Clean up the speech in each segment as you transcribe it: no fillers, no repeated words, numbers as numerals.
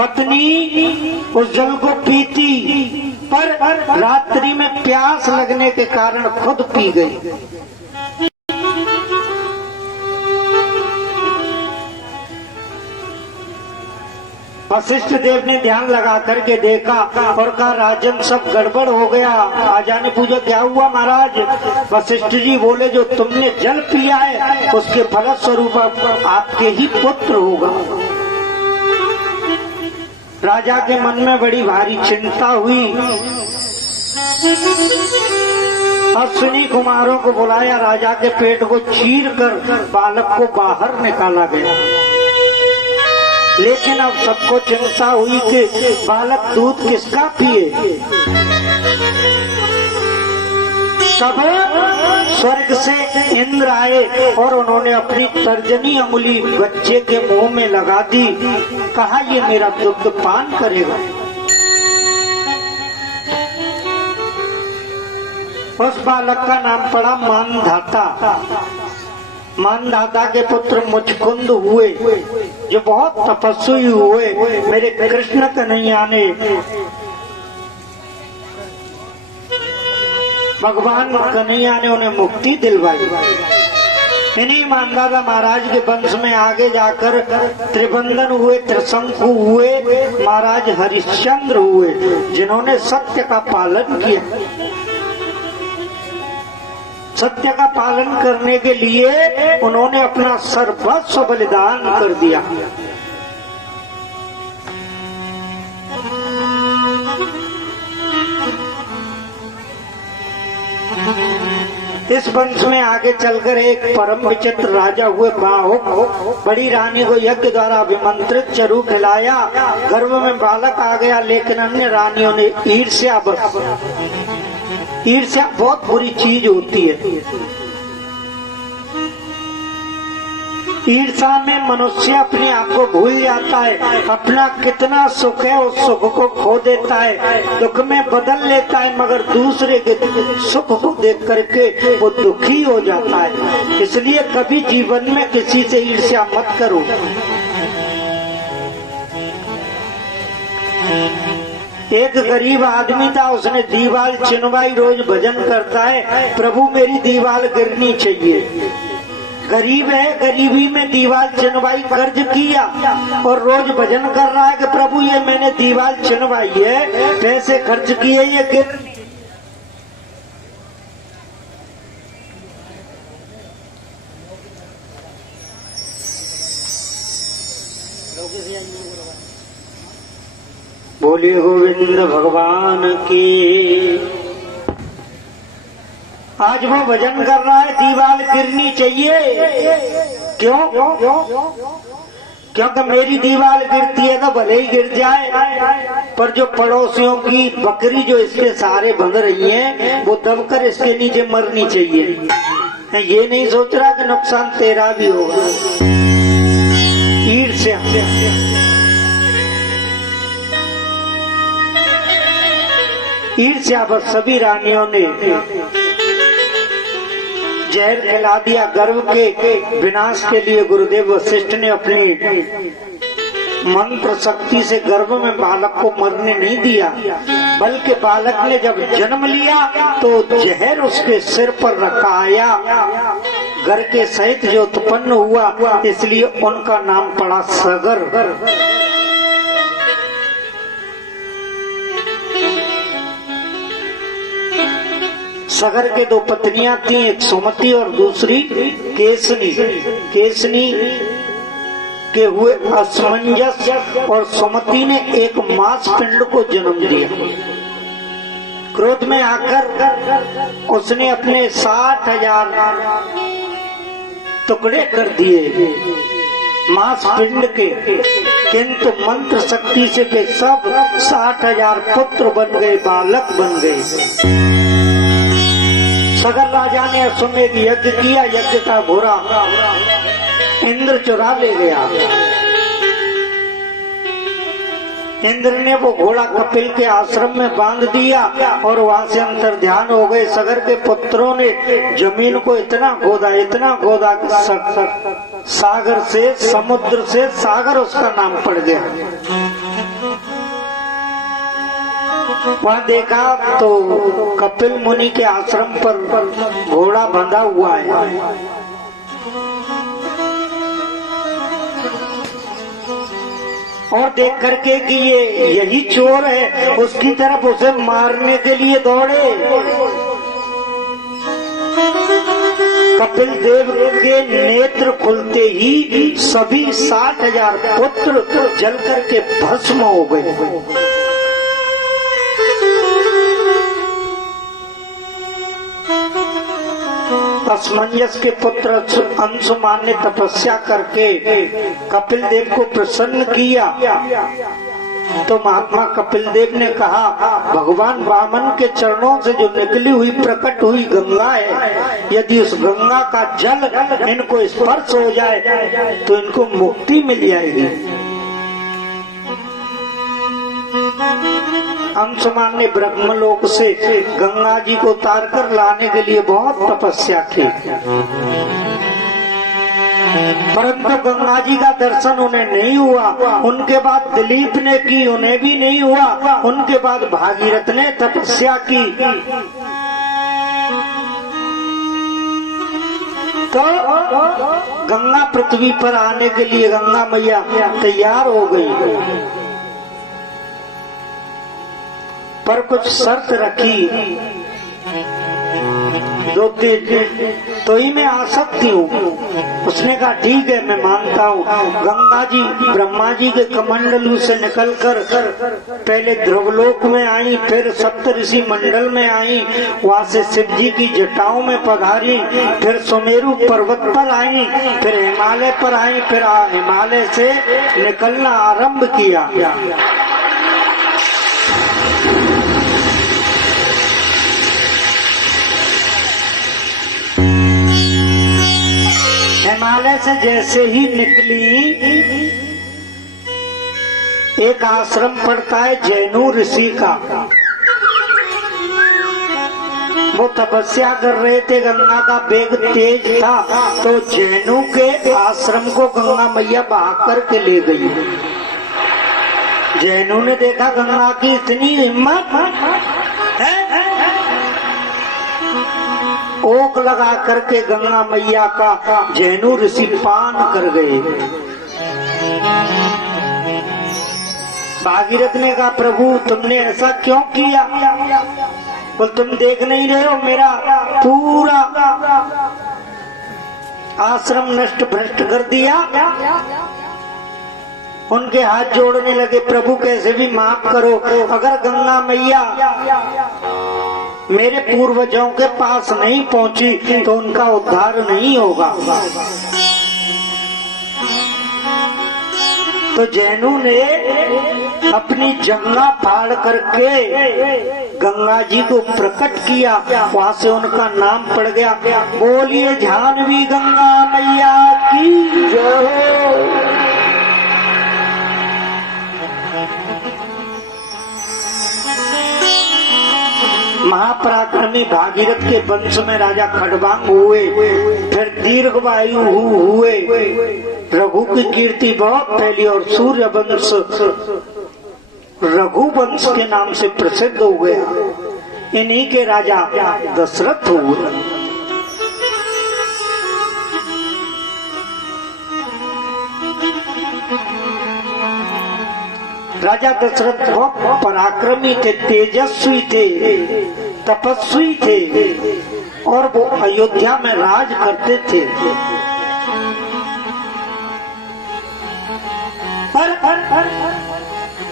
पत्नी उस जल को पीती, पर रात्रि में प्यास लगने के कारण खुद पी गई। वशिष्ठ देव ने ध्यान लगा करके देखा और कहा, राजन सब गड़बड़ हो गया। राजा ने पूछा, क्या हुआ महाराज? वशिष्ठ जी बोले, जो तुमने जल पिया है उसके फलस्वरूप आपके ही पुत्र होगा। राजा के मन में बड़ी भारी चिंता हुई। अश्विनी कुमारों को बुलाया, राजा के पेट को चीर कर बालक को बाहर निकाला गया। लेकिन अब सबको चिंता हुई कि बालक दूध किसका पिए। तब स्वर्ग से इंद्र आए और उन्होंने अपनी तर्जनी अंगुली बच्चे के मुंह में लगा दी। कहा, ये मेरा दुग्ध पान करेगा। उस बालक का नाम पड़ा मानधाता। मानधाता के पुत्र मुचकुंद हुए, जो बहुत तपस्वी हुए। मेरे कृष्ण कन्हैया ने, भगवान कन्हैया ने उन्हें मुक्ति दिलवाई। इन्हीं मानधाता महाराज के वंश में आगे जाकर त्रिबंधन हुए, त्रिशंकु हुए, महाराज हरिश्चंद्र हुए, जिन्होंने सत्य का पालन किया। सत्य का पालन करने के लिए उन्होंने अपना सर्वस्व बलिदान कर दिया। इस वंश में आगे चलकर एक परम विचित्र राजा हुए बाहुक। बड़ी रानी को यज्ञ द्वारा अभिमंत्रित चरु खिलाया। गर्भ में बालक आ गया, लेकिन अन्य रानियों ने ईर्ष्या बहुत बुरी चीज होती है। ईर्ष्या में मनुष्य अपने आप को भूल जाता है। अपना कितना सुख है उस सुख को खो देता है, दुख में बदल लेता है, मगर दूसरे के सुख को देख करके वो दुखी हो जाता है। इसलिए कभी जीवन में किसी से ईर्ष्या मत करो। एक गरीब आदमी था, उसने दीवाल चिनवाई, रोज भजन करता है, प्रभु मेरी दीवाल गिरनी चाहिए। गरीब है, गरीबी में दीवाल चिनवाई कर्ज किया और रोज भजन कर रहा है कि प्रभु ये मैंने दीवाल चिनवाई है, पैसे खर्च किए, ये गिर। बोलिए गोविंद भगवान की। आज वो भजन कर रहा है, दीवार गिरनी चाहिए। क्यों? क्योंकि मेरी दीवार गिरती है तो भले ही गिर जाए, पर जो पड़ोसियों की बकरी जो इसके सहारे बंध रही है, वो दबकर इसके नीचे मरनी चाहिए। ये नहीं सोच रहा कि नुकसान तेरा भी होगा। ईर्ष्या। ईर्ष्या पर सभी रानियों ने जहर खिला दिया। गर्व के विनाश के लिए गुरुदेव वशिष्ठ ने अपनी मंत्र शक्ति से गर्भ में बालक को मरने नहीं दिया, बल्कि बालक ने जब जन्म लिया तो जहर उसके सिर पर रखाया। घर के सहित जो उत्पन्न हुआ, इसलिए उनका नाम पड़ा सगर। सगर के दो पत्नियां थी, एक सुमति और दूसरी केसनी। केसनी के हुए असमंजस और सुमति ने एक मांस पिंड को जन्म दिया। क्रोध में आकर उसने अपने 60,000 टुकड़े कर दिए मांस पिंड के, किंतु मंत्र शक्ति से वे सब 60,000 पुत्र बन गए, बालक बन गए। सगर राजा ने अश्वमेध यज्ञ किया। यज्ञ का घोड़ा इंद्र चुरा ले गया। इंद्र ने वो घोड़ा कपिल के आश्रम में बांध दिया और वहां से अंतर ध्यान हो गए। सगर के पुत्रों ने जमीन को इतना खोदा कि सागर से, समुद्र से सागर उसका नाम पड़ गया। वहाँ देखा तो कपिल मुनि के आश्रम पर घोड़ा बंधा हुआ है। और देख करके कि ये यही चोर है, उसकी तरफ उसे मारने के लिए दौड़े। कपिल देव के नेत्र खुलते ही सभी 60,000 पुत्र जल करके भस्म हो गए। असमंजस के पुत्र अंशुमान ने तपस्या करके कपिल देव को प्रसन्न किया। तो महात्मा कपिल देव ने कहा, भगवान वामन के चरणों से जो निकली हुई प्रकट हुई गंगा है, यदि उस गंगा का जल इनको स्पर्श हो जाए तो इनको मुक्ति मिल जाएगी। अंशुमान ने ब्रह्मलोक से गंगा जी को उतार कर लाने के लिए बहुत तपस्या की, परंतु गंगा जी का दर्शन उन्हें नहीं हुआ। उनके बाद दिलीप ने की, उन्हें भी नहीं हुआ। उनके बाद भागीरथ ने तपस्या की। तो गंगा पृथ्वी पर आने के लिए गंगा मैया तैयार हो गई, पर कुछ शर्त रखी, दो तो ही मैं आ सकती हूँ। उसने कहा ठीक है, मैं मानता हूँ। गंगा जी ब्रह्मा जी के कमंडलू से निकलकर पहले ध्रुवलोक में आई, फिर सप्तऋषि मंडल में आई, वहाँ से शिव जी की जटाओं में पधारी, फिर सुमेरु पर्वत पर आई, फिर हिमालय पर आई, फिर हिमालय से निकलना आरंभ किया। हिमालय से जैसे ही निकली, एक आश्रम पड़ता है जैनु ऋषि का, वो तपस्या कर रहे थे। गंगा का वेग तेज था, तो जैनु के आश्रम को गंगा मैया बहा करके ले गई। जैनु ने देखा गंगा की इतनी हिम्मत है, ओक लगा करके गंगा मैया का जैनु ऋषि पान कर गए। भागीरथ ने कहा, प्रभु तुमने ऐसा क्यों किया? बोल, तुम देख नहीं रहे हो मेरा पूरा आश्रम नष्ट भ्रष्ट कर दिया। उनके हाथ जोड़ने लगे, प्रभु कैसे भी माफ करो। अगर गंगा मैया मेरे पूर्वजों के पास नहीं पहुंची तो उनका उद्धार नहीं होगा। तो जैनु ने अपनी जंगा फाड़ करके गंगा जी को प्रकट किया, वहाँ से उनका नाम पड़ गया। बोलिए जाह्नवी गंगा मैया की जय। महापराक्रमी भागीरथ के वंश में राजा खड़बांग हुए, फिर दीर्घवायु हुए। रघु की कीर्ति बहुत फैली और सूर्य वंश रघुवंश के नाम से प्रसिद्ध हो गया। इन्हीं के राजा दशरथ हुए। राजा दशरथ बहुत पराक्रमी थे, तेजस्वी थे, तपस्वी थे और वो अयोध्या में राज करते थे। पर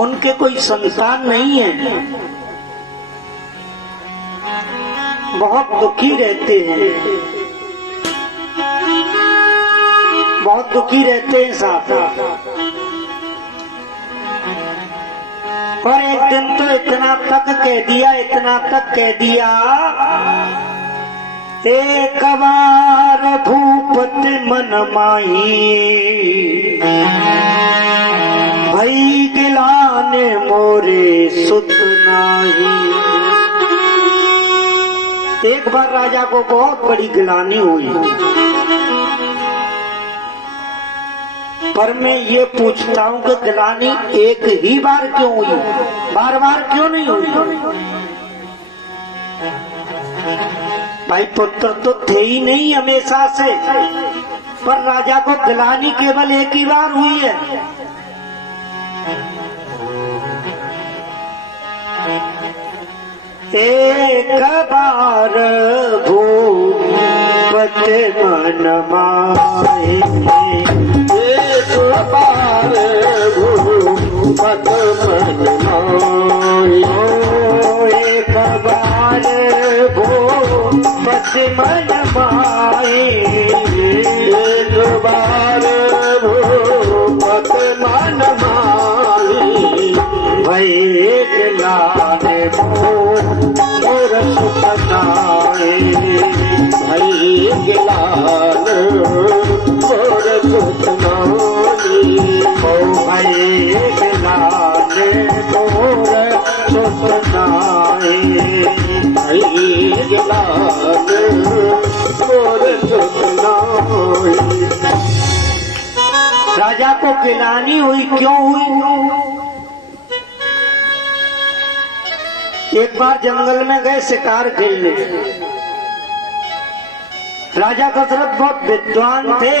उनके कोई संतान नहीं है, बहुत दुखी रहते हैं, बहुत दुखी रहते हैं साथ। और एक दिन तो इतना तक कह दिया, एक बार भूपति मन माही, भई गिलाने मोरे सुत नाही। एक बार राजा को बहुत बड़ी गिलानी हुई। पर मैं ये पूछता हूँ कि गिलानी एक ही बार क्यों हुई, बार बार क्यों नहीं हुई? भाई पुत्र तो थे ही नहीं हमेशा से, पर राजा को गिलानी केवल एक ही बार हुई है। एक बार भूपत मन माए, एक बार भूपत मन माए, एक बार भूपत मन माए, एक बार भूपत मन माए, भई गिलाने मोर सुखनाए, भई गिलान मोर सुखनाए, भई गिलान मोर सुखनाए, भई गिलान मोर सुखनाए। राजा को गिलानी हुई, क्यों हुई? एक बार जंगल में गए शिकार खेलने। राजा दशरथ बहुत विद्वान थे,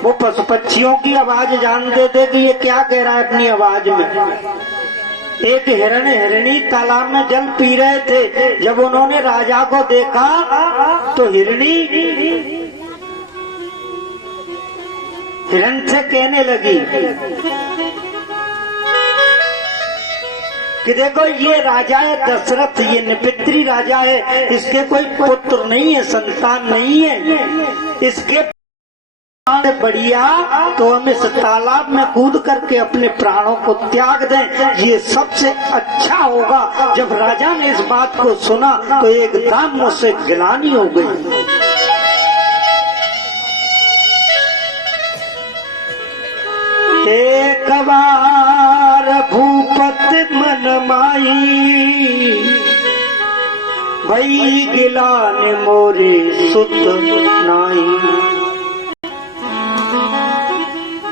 वो पशु पक्षियों की आवाज जानते थे कि ये क्या कह रहा है अपनी आवाज में। एक हिरण हिरणी तालाब में जल पी रहे थे। जब उन्होंने राजा को देखा तो हिरणी हिरण से कहने लगी कि देखो ये राजा है दशरथ, ये निपित्री राजा है, इसके कोई पुत्र नहीं है, संतान नहीं है, इसके बढ़िया तो हम इस तालाब में कूद करके अपने प्राणों को त्याग दें, ये सबसे अच्छा होगा। जब राजा ने इस बात को सुना तो एकदम मुझसे गिलानी हो गई। एक बार भूपत मन माई, भई गिलान मोरे सुत नाई।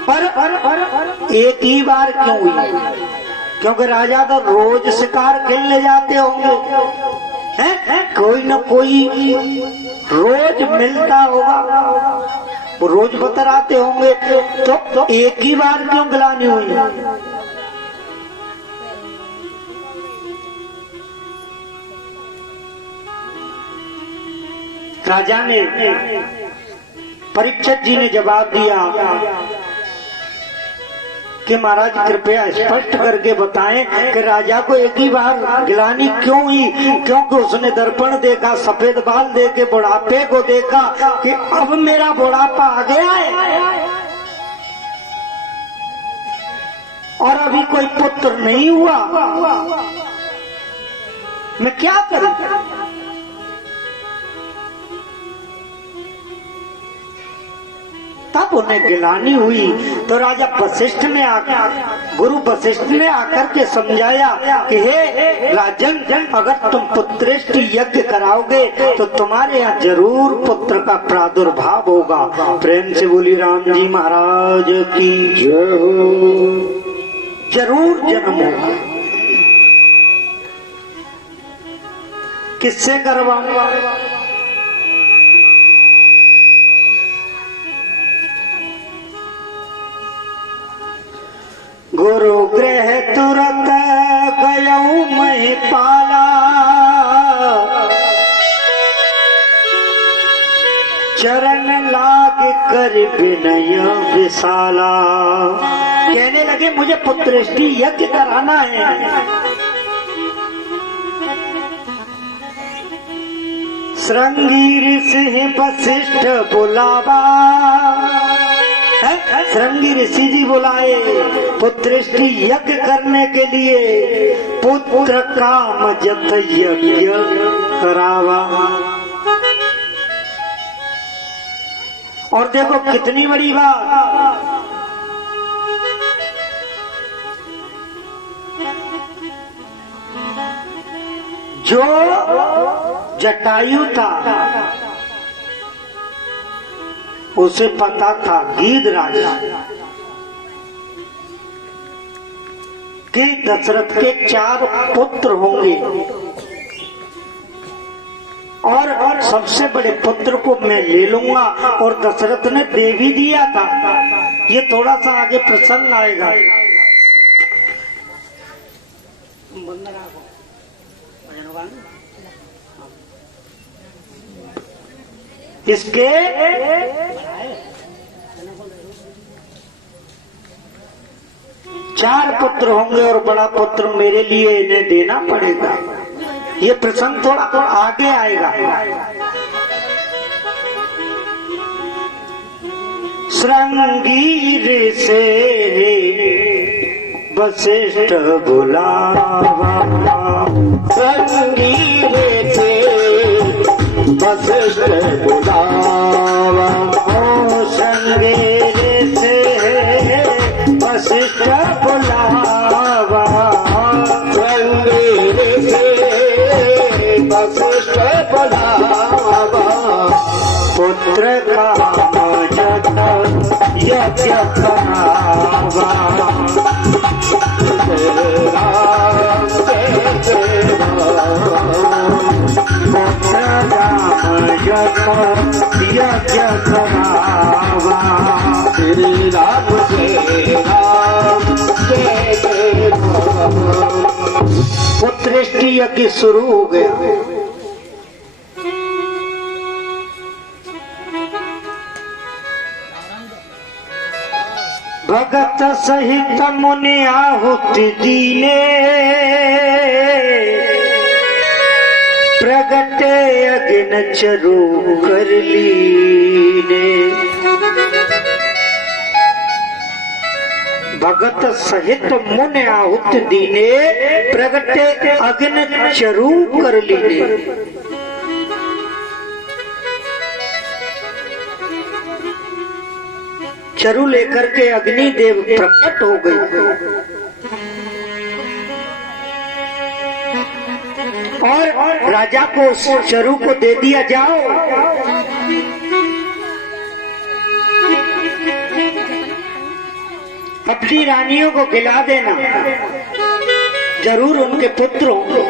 पर एक ही बार क्यों हुई? क्योंकि राजा तो रोज शिकार खेलने जाते होंगे, हैं? कोई न कोई रोज मिलता होगा, वो रोज बतराते होंगे, तो एक ही बार क्यों गिलानी हुई? राजा ने, परीक्षित जी ने जवाब दिया कि महाराज कृपया स्पष्ट करके बताएं कि राजा को एक ही बार गिलानी क्यों हुई? क्योंकि उसने दर्पण देखा, सफेद बाल देखे बुढ़ापे को देखा कि अब मेरा बुढ़ापा आ गया है और अभी कोई पुत्र नहीं हुआ, मैं क्या करूं? तब उन्हें गिलानी हुई। तो राजा वशिष्ठ ने आकर, गुरु वशिष्ठ ने आकर के समझाया कि हे राजन, अगर तुम पुत्रेष्ट यज्ञ कराओगे तो तुम्हारे यहाँ जरूर पुत्र का प्रादुर्भाव होगा। प्रेम से बोली राम जी महाराज की जय हो। जरूर जन्म होगा। किससे करवाऊंगा? गुरु गृह तुरत गयऊ मैं पाला, चरण लाग कर विनय विशाला। कहने लगे मुझे पुत्रेष्टि यज्ञ कराना है। श्रृंगी ऋषि वशिष्ठ बुलावा, श्रृंगी ऋषि जी बुलाए पुत्रेष्टि यज्ञ करने के लिए। पुत्र काम जत यज्ञ करावा। और देखो कितनी बड़ी बात, जो जटायु था उसे पता था गीधराज कि दशरथ के 4 पुत्र होंगे और सबसे बड़े पुत्र को मैं ले लूंगा, और दशरथ ने दे भी दिया था। ये थोड़ा सा आगे प्रसंग आएगा। इसके 4 पुत्र होंगे और बड़ा पुत्र मेरे लिए इन्हें देना पड़ेगा। ये प्रसंग थोड़ा आगे आएगा। श्रृंगीर से वशिष्ठ बुलावा, श्रृंगीर से वशिष्ठ बुलावा, श्रृंगीर से वशिष्ठ बुलावा, श्रृंगीर से वशिष्ठ बुलावा, पुत्र का यज्ञ करावा, यज्ञ करावा, श्री राम से राम जय पुत्रेष्टि यज्ञ शुरू हो गया। भगत सहित मुनि आहुति दीने, प्रगटे अग्न चरु कर लीने। भगत सहित मुनि आहुति दीने, प्रगटे अग्न चरु कर लीने। चरु लेकर के अग्निदेव प्रकट हो गए और राजा को उस चरु को दे दिया, जाओ अपनी रानियों को खिला देना, जरूर उनके पुत्र होंगे।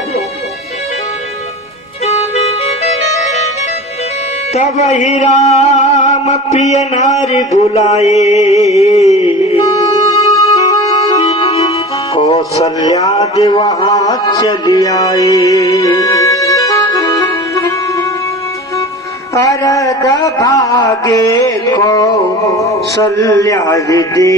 तब ही राम प्रिय नारी बुलाए, कौशल्याद वहां चली आए। अरद भागे कौशल्याद दे,